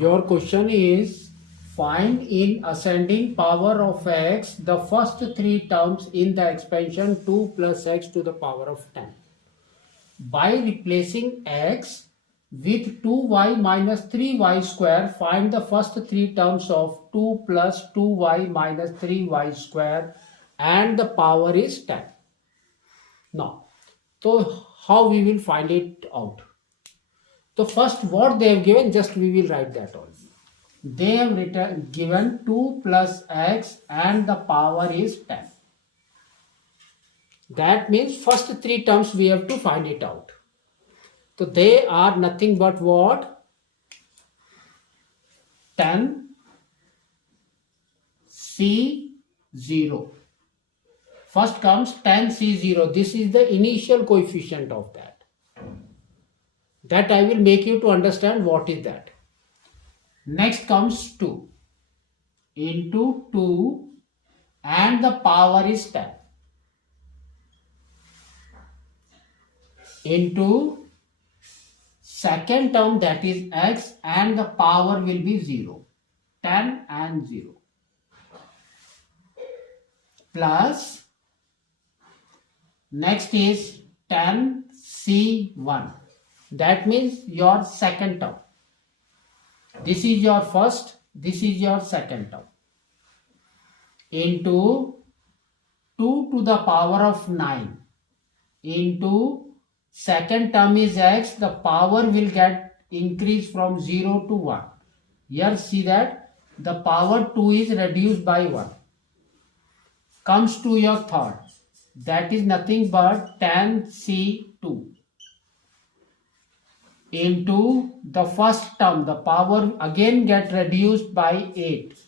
Your question is, find in ascending power of x the first three terms in the expansion 2 plus x to the power of 10. By replacing x with 2y minus 3y square, find the first three terms of 2 plus 2y minus 3y square and the power is 10. Now, so how we will find it out? So first what they have given, just we will write that also. They have given 2 plus x and the power is 10. That means first three terms we have to find it out. So they are nothing but what? 10 C0. First comes 10 C0. This is the initial coefficient of that. That I will make you to understand what is that. Next comes 2 into 2 and the power is 10 into second term, that is x, and the power will be 0. 10 and 0 plus next is 10 C1. That means your second term. This is your first, this is your second term, into 2 to the power of 9 into second term is x, the power will get increased from 0 to 1. Here see that the power 2 is reduced by 1. Comes to your third, that is nothing but 10C2 into the first term, the power again get reduced by 8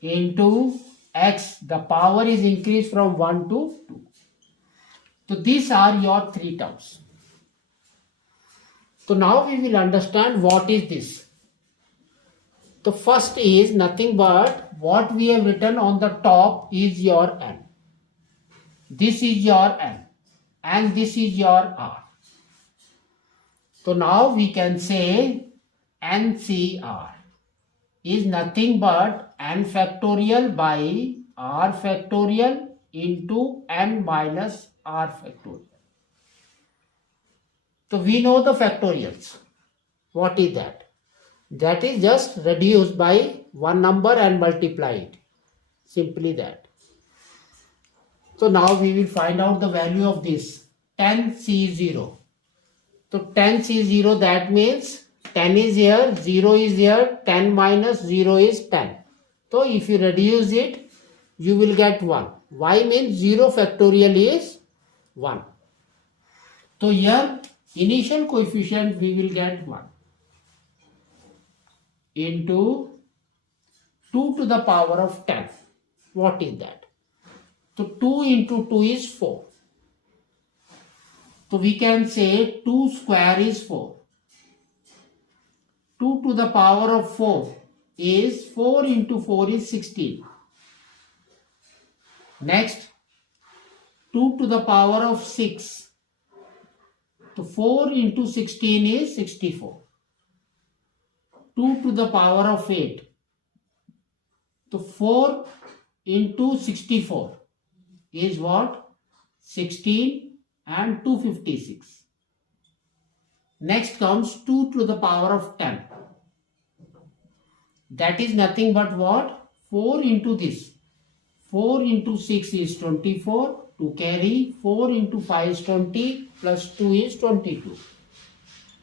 into x, the power is increased from 1 to 2. So these are your three terms. So now we will understand what is this. The first is nothing but what we have written on the top is your n. This is your n and this is your r. So now we can say NCR is nothing but n factorial by r factorial into n minus r factorial. So we know the factorials. What is that? That is just reduced by one number and multiply it. Simply that. So now we will find out the value of this 10C0. So 10C0, that means 10 is here, 0 is here, 10 minus 0 is 10. So if you reduce it, you will get 1. Y means 0 factorial is 1. So here initial coefficient we will get 1 into 2 to the power of 10. What is that? So 2 into 2 is 4. So we can say 2 square is 4. 2 to the power of 4 is 4 into 4 is 16. Next, 2 to the power of 6. So 4 into 16 is 64. 2 to the power of 8. So 4 into 64 is what? 16 and 256. Next comes 2 to the power of 10. That is nothing but what? 4 into this. 4 into 6 is 24. To carry 4 into 5 is 20 plus 2 is 22.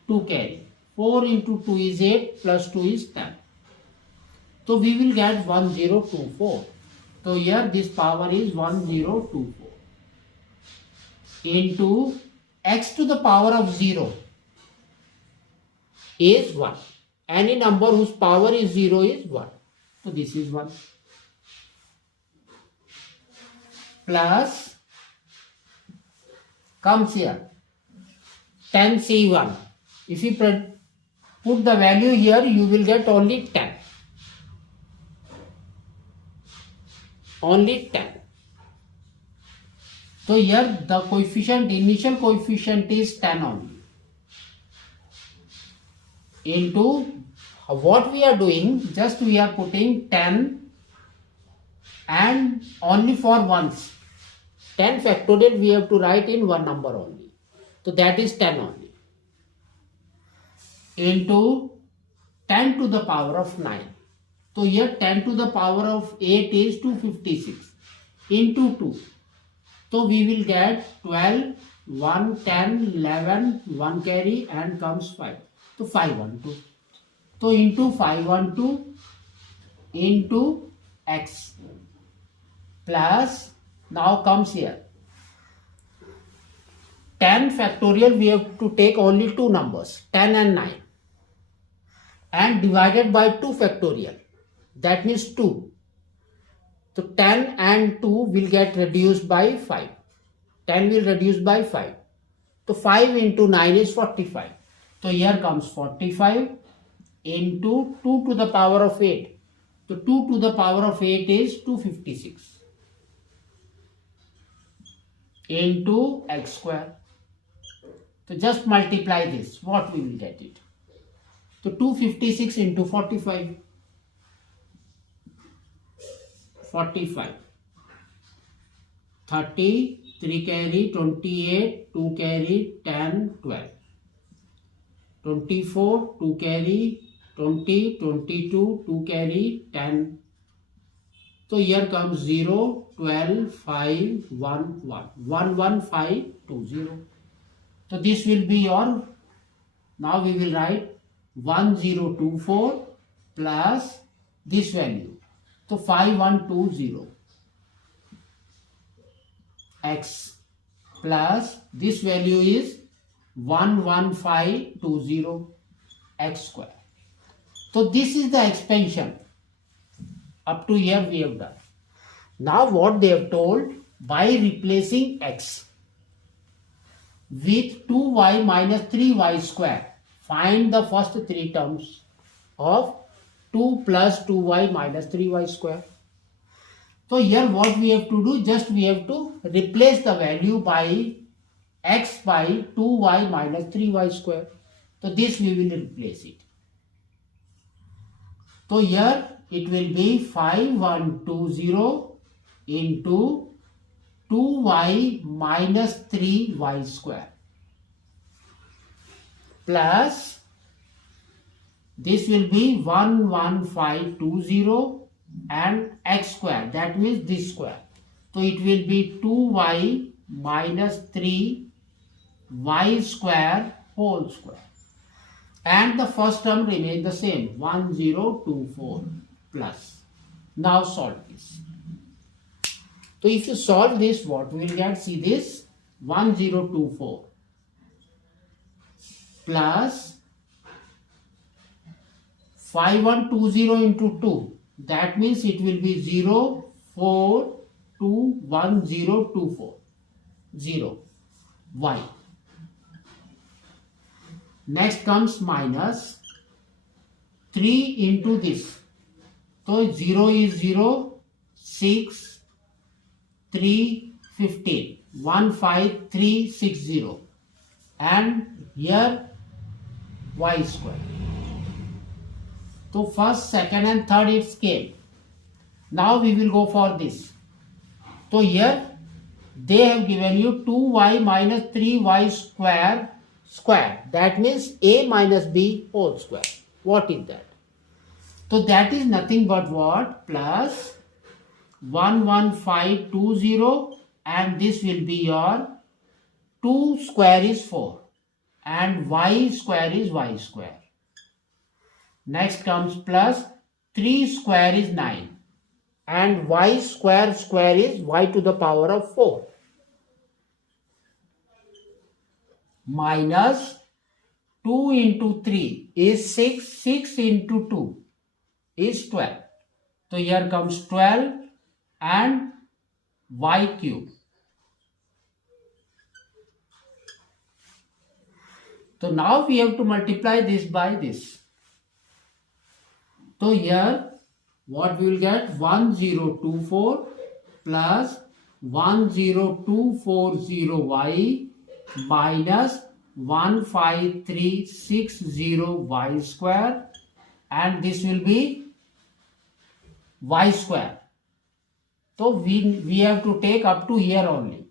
To carry 4 into 2 is 8 plus 2 is 10. So we will get 1024. So here this power is 1024 into x to the power of 0 is 1. Any number whose power is 0 is 1. So this is 1. Plus comes here 10C1. If you put the value here, you will get only 10. Only 10. So here the coefficient, initial coefficient is 10 only. Into What we are doing, just we are putting 10 and only for once. 10 factorial we have to write in one number only. So that is 10 only. Into 10 to the power of 9. So here 10 to the power of 8 is 256 into 2. So we will get 12, 1, 10, 11, 1 carry and comes 5. So 512. So into 512 into x plus, now comes here. 10 factorial we have to take only two numbers, 10 and 9. And divided by 2 factorial, that means 2. So 10 and 2 will get reduced by 5. 10 will reduce by 5. So 5 into 9 is 45. So here comes 45 into 2 to the power of 8. So 2 to the power of 8 is 256 into x square. So just multiply this. What we will get it? So 256 into 45. 45. 30, 3 carry, 28, 2 carry, 10, 12. 24, 2 carry, 20, 22, 2 carry, 10. So here comes 0, 12, 5, 1, 1. 1, 1, 5, 2, 0. So this will be your, now we will write 1024 plus this value. So 5120 x plus this value is 11520 x square. So this is the expansion. Up to here we have done. Now what they have told, by replacing x with 2y minus 3y square, find the first three terms of 2 plus 2y minus 3y square. So here what we have to do, just we have to replace the value by x by 2y minus 3y square. So this we will replace it. So here it will be 5120 into 2y minus 3y square plus this will be 11520 and x square, that means this square. So it will be 2y minus 3y square whole square. And the first term remains the same, 1024 plus. Now solve this. So if you solve this, what we will get? See this, 1024 plus 5120 into 2. That means it will be 0, 4, 2, 1, 0, 2, 4. 0. Y. Next comes minus 3 into this. So 0 is 0, 6, 3, 15. 1, 5, 3, 6, 0. And here y square. So first, second and third it came. Now we will go for this. So here they have given you 2y minus 3y square. That means a minus b whole square. What is that? So that is nothing but what? Plus 11520 and this will be your 2 square is 4 and y square is y square. Next comes plus 3 square is 9 and y square is y to the power of 4 minus 2 into 3 is 6, 6 into 2 is 12. So here comes 12 and y cube. So now we have to multiply this by this. So here what we will get? 1024 plus 10240y minus 15360y square and this will be y square. So we have to take up to here only.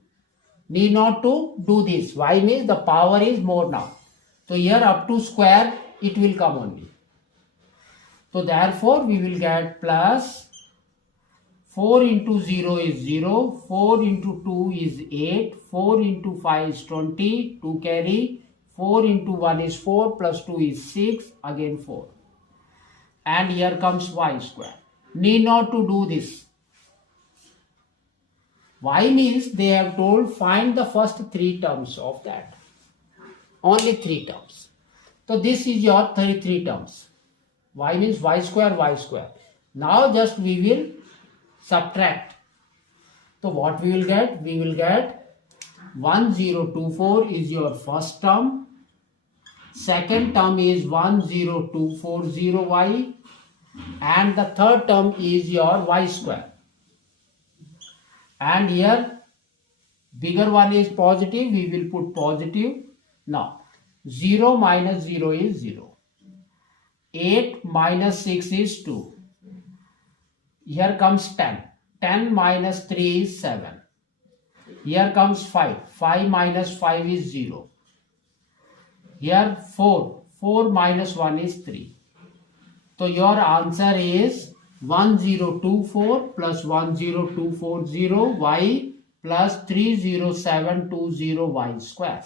Need not to do this. Y means the power is more now. So here up to square it will come only. So therefore we will get plus 4 into 0 is 0, 4 into 2 is 8, 4 into 5 is 20, 2 carry, 4 into 1 is 4, plus 2 is 6, again 4. And here comes y square. Need not to do this. Y means they have told find the first 3 terms of that. Only 3 terms. So this is your 3 terms. Y means y square, y square. Now just we will subtract. So what we will get? We will get 1024 is your first term. Second term is 10240y. And the third term is your y square. And here bigger one is positive, we will put positive. Now 0 minus 0 is 0. 8 minus 6 is 2. Here comes 10. 10 minus 3 is 7. Here comes 5. 5 minus 5 is 0. Here 4. 4 minus 1 is 3. So your answer is 1024 plus 10240y plus 30720y square.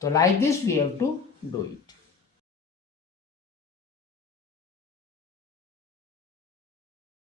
So like this we have to do it.